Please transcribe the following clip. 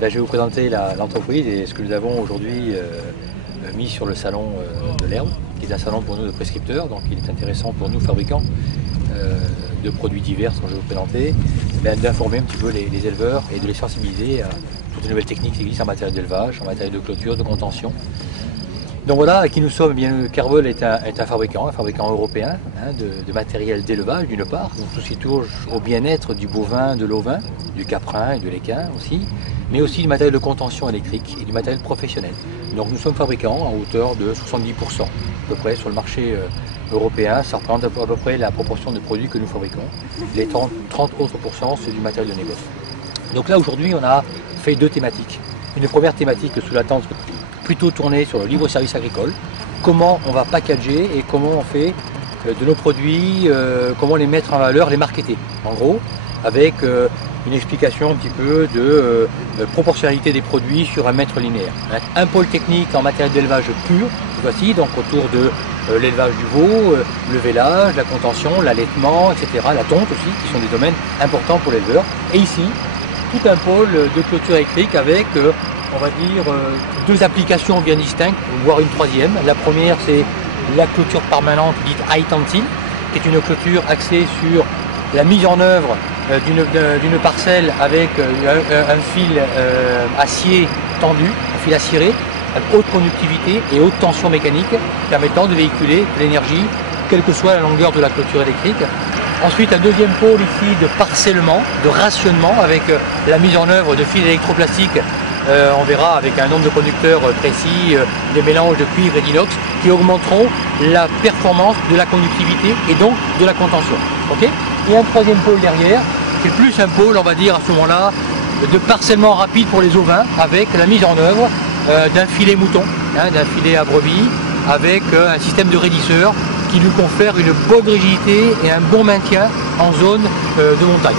Je vais vous présenter l'entreprise et ce que nous avons aujourd'hui mis sur le salon de l'herbe, qui est un salon pour nous de prescripteurs, donc il est intéressant pour nous fabricants de produits divers, dont je vais vous présenter, d'informer un petit peu les éleveurs et de les sensibiliser à toutes les nouvelles techniques qui existent en matière d'élevage, en matière de clôture, de contention. Donc voilà, qui nous sommes, eh bien, Carvel est un fabricant européen de matériel d'élevage d'une part, donc tout ce qui touche au bien-être du bovin, de l'ovin, du caprin et de l'équin aussi, mais aussi du matériel de contention électrique et du matériel professionnel. Donc nous sommes fabricants à hauteur de 70% à peu près sur le marché européen, ça représente à peu près la proportion de produits que nous fabriquons. Les 30 autres pourcents, c'est du matériel de négoce. Donc là aujourd'hui on a fait deux thématiques. Une première thématique sous la tente plutôt tournée sur le libre-service agricole, comment on va packager et comment on fait de nos produits, comment les mettre en valeur, les marketer. En gros, avec une explication un petit peu de proportionnalité des produits sur un mètre linéaire. Un pôle technique en matériel d'élevage pur, voici, donc autour de l'élevage du veau, le vélage, la contention, l'allaitement, etc., la tonte aussi, qui sont des domaines importants pour l'éleveur. Et ici, tout un pôle de clôture électrique avec, on va dire, deux applications bien distinctes, voire une troisième. La première, c'est la clôture permanente dite high tensile, qui est une clôture axée sur la mise en œuvre d'une parcelle avec un fil acier tendu, un fil acéré, avec haute conductivité et haute tension mécanique, permettant de véhiculer l'énergie, quelle que soit la longueur de la clôture électrique. Ensuite, un deuxième pôle ici de parcellement, de rationnement, avec la mise en œuvre de fils électroplastiques, on verra avec un nombre de conducteurs précis, des mélanges de cuivre et d'inox, qui augmenteront la performance de la conductivité et donc de la contention. Okay, et un troisième pôle derrière, qui est plus un pôle, on va dire à ce moment-là, de parcellement rapide pour les ovins, avec la mise en œuvre d'un filet mouton, d'un filet à brebis, avec un système de raidisseur qui lui confère une bonne rigidité et un bon maintien en zone de montagne.